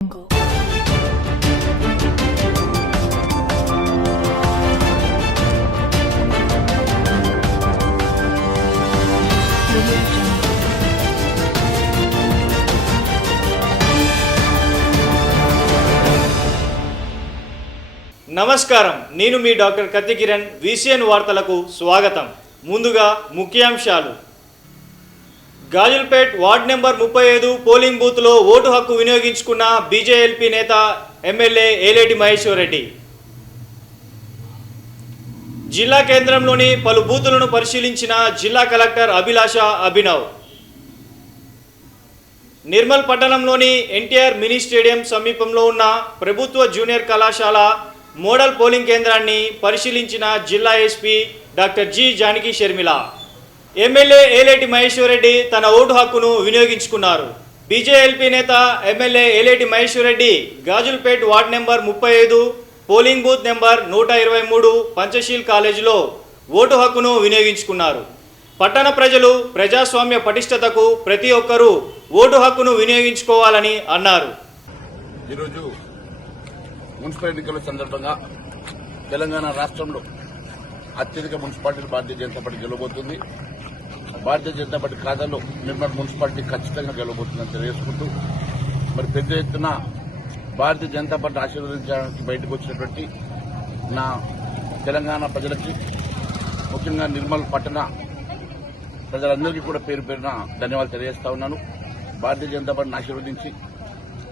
నమస్కారం, నేను మీ డాక్టర్ కత్తి కిరణ్. విసిఎన్ వార్తలకు స్వాగతం. ముందుగా ముఖ్యాంశాలు. గాజుల్పేట్ వార్డ్ నెంబర్ 35 పోలింగ్ బూత్లో ఓటు హక్కు వినియోగించుకున్న బీజేఎల్పీ నేత ఎమ్మెల్యే ఏలేటి మహేశ్వర్ రెడ్డి. జిల్లా కేంద్రంలోని పలు బూతులను పరిశీలించిన జిల్లా కలెక్టర్ అభిలాష అభినవ్. నిర్మల్ పట్టణంలోని ఎన్టీఆర్ మినీ స్టేడియం సమీపంలో ఉన్న ప్రభుత్వ జూనియర్ కళాశాల మోడల్ పోలింగ్ కేంద్రాన్ని పరిశీలించిన జిల్లా SP doctor G Janaki Sharmila. MLA Eleti Maheshwar Reddy తన ఓటు హక్కును వినియోగించుకున్నారు. బీజేఎల్పీ నేత MLA Eleti Maheshwar Reddy Gajulpet ward number 35 polling booth number 123 Panchsheel కాలేజీలో ఓటు హక్కును వినియోగించుకున్నారు. పట్టణ ప్రజలు ప్రజాస్వామ్య పటిష్టతకు ప్రతి ఒక్కరూ ఓటు హక్కును వినియోగించుకోవాలని అన్నారు. ఈరోజు మున్సిపల్ ఎన్నికల సందర్భంగా తెలంగాణ రాష్ట్రంలో అత్యధిక మున్సిపాలిటీలు భారతీయ జనతా పార్టీ గెలవబోతుంది. భారతీయ జనతా పార్టీ ఖాతాలో నిర్మల్ మున్సిపాలిటీ ఖచ్చితంగా గెలవబోతుందని తెలియజేసుకుంటూ మరి పెద్ద ఎత్తున భారతీయ జనతా పార్టీ ఆశీర్వదించడానికి బయటకు వచ్చినటువంటి నా తెలంగాణ ప్రజలకి, ముఖ్యంగా నిర్మల్ పట్టణ ప్రజలందరికీ కూడా పేరు పేరున ధన్యవాదాలు తెలియజేస్తా ఉన్నాను. భారతీయ జనతా పార్టీని ఆశీర్వదించి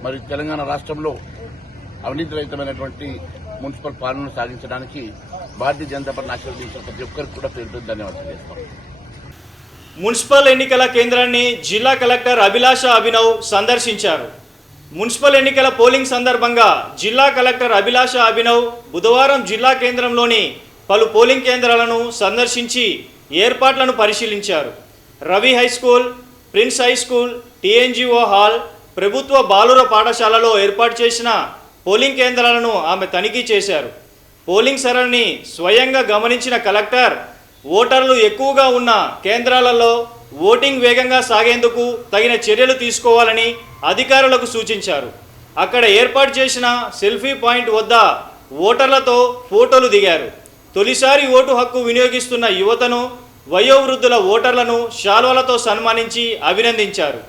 మరి తెలంగాణ రాష్ట్రంలో అవినీతి రహితమైనటువంటి మున్సిపల్ పాలనను సాగించడానికి భారతీయ జనతా పార్టీని ఆశీర్వదించిన ప్రతి ఒక్కరికి కూడా పేరు పేరు ధన్యవాదాలు తెలియజేస్తాం. మున్సిపల్ ఎన్నికల కేంద్రాన్ని జిల్లా కలెక్టర్ అభిలాష అభినవ్ సందర్శించారు. మున్సిపల్ ఎన్నికల పోలింగ్ సందర్భంగా జిల్లా కలెక్టర్ అభిలాష అభినవ్ బుధవారం జిల్లా కేంద్రంలోని పలు పోలింగ్ కేంద్రాలను సందర్శించి ఏర్పాట్లను పరిశీలించారు. Ravi high school, prince high school, TNGO hall, ప్రభుత్వ బాలుర పాఠశాలలో ఏర్పాటు చేసిన పోలింగ్ కేంద్రాలను ఆమె తనిఖీ చేశారు. పోలింగ్ సరళిని స్వయంగా గమనించిన కలెక్టర్ ఓటర్లు ఎక్కువగా ఉన్న కేంద్రాలలో ఓటింగ్ వేగంగా సాగేందుకు తగిన చర్యలు తీసుకోవాలని అధికారులకు సూచించారు. అక్కడ ఏర్పాటు చేసిన సెల్ఫీ పాయింట్ వద్ద ఓటర్లతో ఫోటోలు దిగారు. తొలిసారి ఓటు హక్కు వినియోగిస్తున్న యువతను, వయోవృద్ధుల ఓటర్లను శాల్వాలతో సన్మానించి అభినందించారు.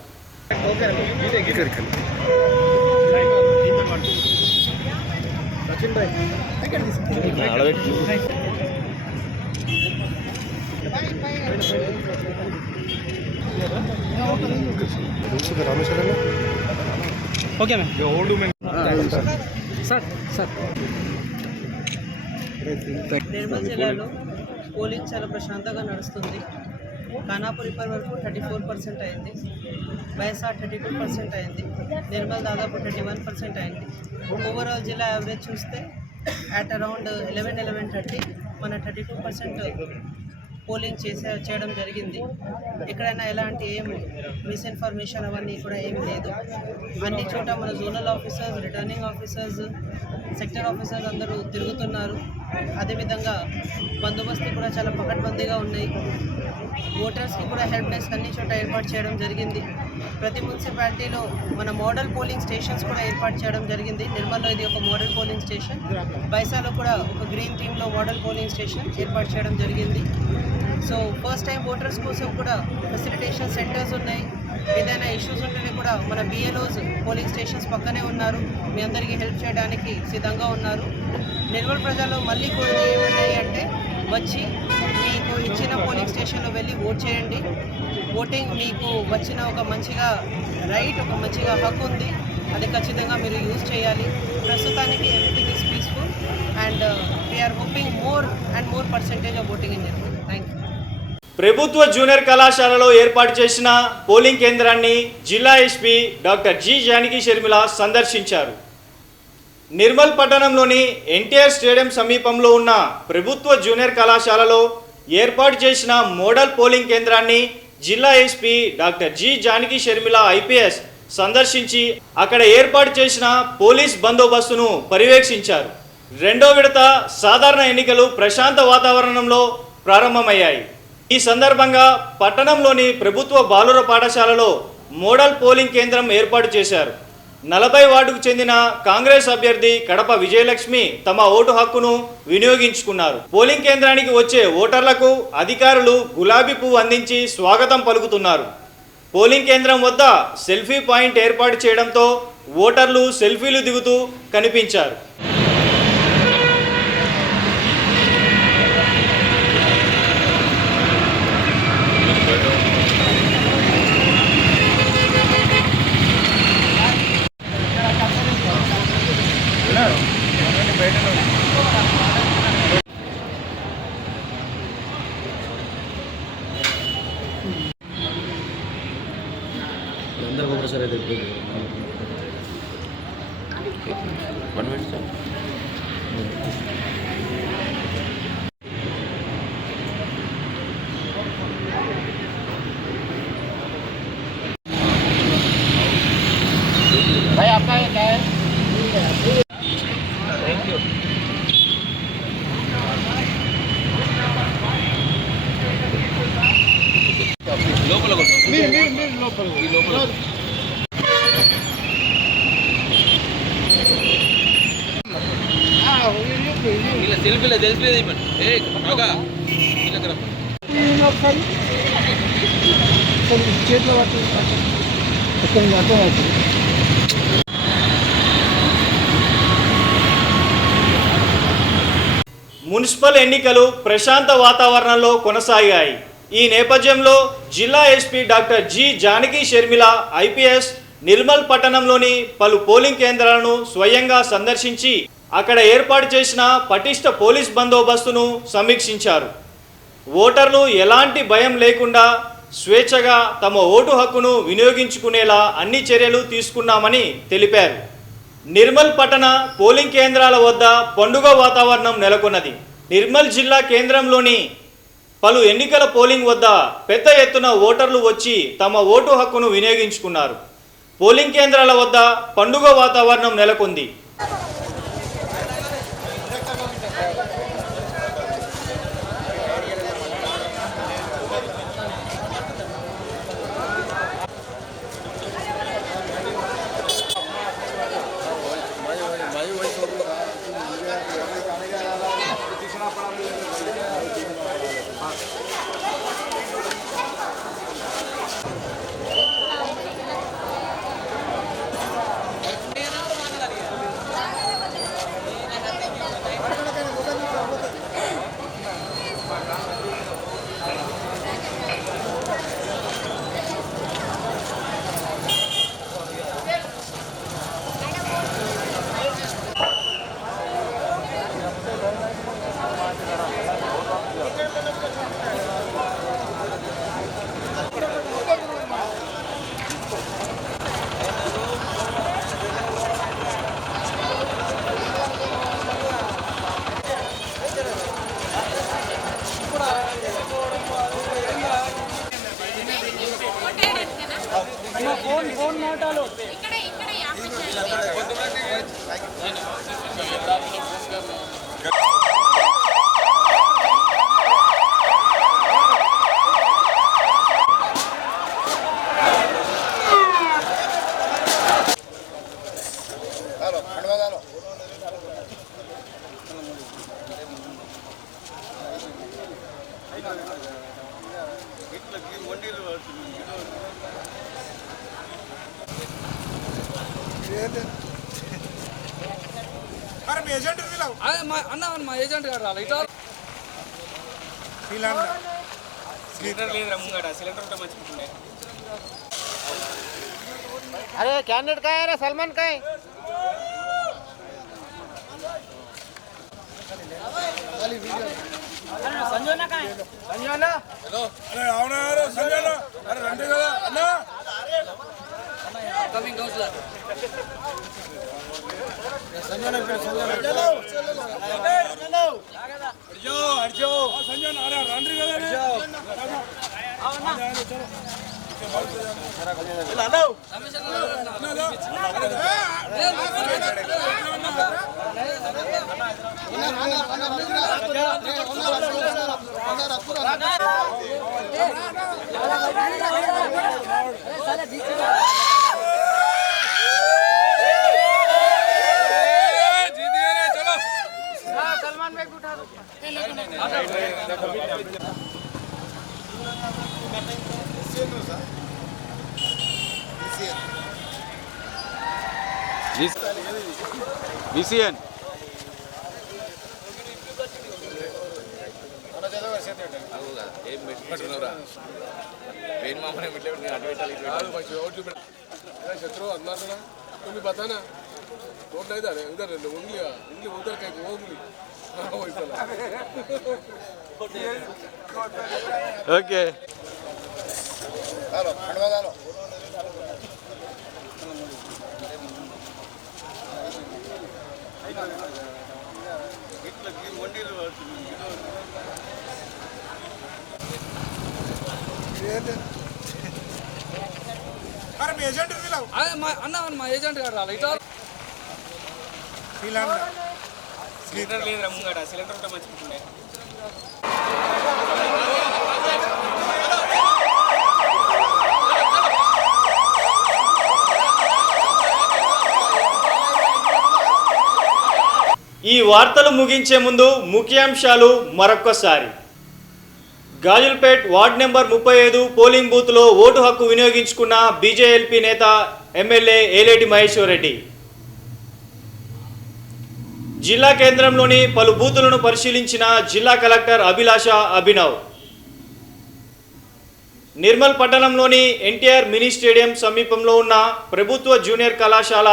నిర్మల్ జిల్లాలో పోలింగ్ చాలా ప్రశాంతంగా నడుస్తుంది. ఖానాపూర్ ఇప్పటి వరకు 34% అయింది, బైసా 32% అయింది, నిర్మల్ దాదాపు 31% అయింది. ఓవరాల్ జిల్లా యావరేజ్ చూస్తే అట్ అరౌండ్ 11-11:30 మన 32% పోలింగ్ చేయడం జరిగింది. ఎక్కడైనా ఎలాంటి ఏమి మిస్ఇన్ఫర్మేషన్ అవన్నీ కూడా ఏమీ లేదు. అన్ని చోట మన zonal officers, returning officers, sector officers అందరూ తిరుగుతున్నారు. అదేవిధంగా బందోబస్తు కూడా చాలా పకడ్బందీగా ఉన్నాయి. ఓటర్స్కి కూడా హెల్ప్ డెస్క్ అన్ని చోట ఏర్పాటు చేయడం జరిగింది. ప్రతి మున్సిపాలిటీలో మన మోడల్ పోలింగ్ స్టేషన్స్ కూడా ఏర్పాటు చేయడం జరిగింది. నిర్మల్లో ఇది ఒక మోడల్ పోలింగ్ స్టేషన్, బైసాలో కూడా ఒక గ్రీన్ థీమ్లో మోడల్ పోలింగ్ స్టేషన్ ఏర్పాటు చేయడం జరిగింది. సో ఫస్ట్ టైం ఓటర్స్ కోసం కూడా ఫెసిలిటేషన్ సెంటర్స్ ఉన్నాయి. ఏదైనా ఇష్యూస్ ఉంటేనే కూడా మన బిఎల్ఓస్ పోలింగ్ స్టేషన్స్ పక్కనే ఉన్నారు, మీ అందరికీ హెల్ప్ చేయడానికి సిద్ధంగా ఉన్నారు. నిర్మల్ ప్రజలు మళ్ళీ కోరిక ఏమన్నాయి అంటే వచ్చి మీకు ఇచ్చిన పోలింగ్ స్టేషన్లో వెళ్ళి ఓట్ చేయండి. ఓటింగ్ మీకు వచ్చిన ఒక మంచిగా రైట్, ఒక మంచిగా హక్కు ఉంది, అది ఖచ్చితంగా మీరు యూజ్ చేయాలి. ప్రస్తుతానికి everything is peaceful and we are hoping more and more percentage of voting in Nirmal. Thank you. ప్రభుత్వ జూనియర్ కళాశాలలో ఏర్పాటు చేసిన పోలింగ్ కేంద్రాన్ని జిల్లా SP doctor G Janaki Sharmila సందర్శించారు. నిర్మల్ పట్టణంలోని ఎన్టీఆర్ స్టేడియం సమీపంలో ఉన్న ప్రభుత్వ జూనియర్ కళాశాలలో ఏర్పాటు చేసిన మోడల్ పోలింగ్ కేంద్రాన్ని జిల్లా SP doctor G Janaki Sharmila IPS సందర్శించి అక్కడ ఏర్పాటు చేసిన పోలీస్ బందోబస్తును పర్యవేక్షించారు. రెండో విడత సాధారణ ఎన్నికలు ప్రశాంత వాతావరణంలో ప్రారంభమయ్యాయి. ఈ సందర్భంగా పట్టణంలోని ప్రభుత్వ బాలుర పాఠశాలలో మోడల్ పోలింగ్ కేంద్రం ఏర్పాటు చేశారు. 40 వార్డుకు చెందిన కాంగ్రెస్ అభ్యర్థి కడప విజయలక్ష్మి తమ ఓటు హక్కును వినియోగించుకున్నారు. పోలింగ్ కేంద్రానికి వచ్చే ఓటర్లకు అధికారులు గులాబీ పువ్వు అందించి స్వాగతం పలుకుతున్నారు. పోలింగ్ కేంద్రం వద్ద సెల్ఫీ పాయింట్ ఏర్పాటు చేయడంతో ఓటర్లు సెల్ఫీలు దిగుతూ కనిపించారు. అందరికి ఒకసారి అయితే 1 minute సార్. भाई आपका क्या है? Thank you. లోపల లోపల ఇలా సెల్ఫీలో తెలిసిలేదు ఇవ్వండి. ఏ బాగా ఒకసారి చేతిలో పట్టుకుని అర్థమవుతుంది. మున్సిపల్ ఎన్నికలు ప్రశాంత వాతావరణంలో కొనసాగాయి. ఈ నేపథ్యంలో జిల్లా SP doctor G Janaki Sharmila IPS Nirmal పట్టణంలోని పలు పోలింగ్ కేంద్రాలను స్వయంగా సందర్శించి అక్కడ ఏర్పాటు చేసిన పటిష్ట పోలీస్ బందోబస్తును సమీక్షించారు. ఓటర్లు ఎలాంటి భయం లేకుండా స్వేచ్ఛగా తమ ఓటు హక్కును వినియోగించుకునేలా అన్ని చర్యలు తీసుకున్నామని తెలిపారు. నిర్మల్ పట్టణ పోలింగ్ కేంద్రాల వద్ద పండుగ వాతావరణం నెలకొన్నది. నిర్మల్ జిల్లా కేంద్రంలోని పలు ఎన్నికల పోలింగ్ వద్ద పెద్ద ఎత్తున ఓటర్లు వచ్చి తమ ఓటు హక్కును వినియోగించుకున్నారు. పోలింగ్ కేంద్రాల వద్ద పండుగ వాతావరణం నెలకొంది. అన్న మా ఏజెంట్ గారు రాలి సిలిండర్ లేదురా ముంగట సిలిండర్ ఉంటే మంచిగా. अरे कैंडिडेट का है रे सलमान का है సంజోనా का है संजना हेलो अरे आओ ना यार संजना अरे రండి కదా అన్న कमिंग काउंसलर संजना फिर संजना चलो चलो అర్జో సంజన అరే రండి కదా हेलो VCN. शत्रु अंदर तुम्हें पता ना रोड नहीं था उधर उंगली उंगली उधर कहीं उंगली Okay. हेलो खड़वा डालो అరే మీ ఏజెంట్ పిలవు అన్న మా ఏజెంట్ గారు రాలి ఇటు సిలిండర్ లేదురా ముంగట సిలిండర్ ఉంటే మంచిగుంటుండే ఈ వార్తలు ముగించే ముందు ముఖ్యాంశాలు మరొక్కసారి. గాజుల్పేట్ వార్డ్ నెంబర్ 35 పోలింగ్ బూత్లో ఓటు హక్కు వినియోగించుకున్న బీజేఎల్పీ నేత ఎమ్మెల్యే ఏలేటి మహేశ్వర్ రెడ్డి. జిల్లా కేంద్రంలోని పలు బూతులను పరిశీలించిన జిల్లా కలెక్టర్ అభిలాష అభినవ్. నిర్మల్ పట్టణంలోని ఎన్టీఆర్ మినీ స్టేడియం సమీపంలో ఉన్న ప్రభుత్వ జూనియర్ కళాశాల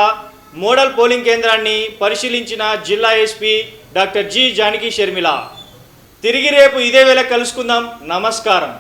మోడల్ పోలింగ్ కేంద్రాన్ని పరిశీలించిన జిల్లా SP doctor G Janaki Sharmila. తిరిగి రేపు ఇదే వేళ కలుసుకుందాం. నమస్కారం.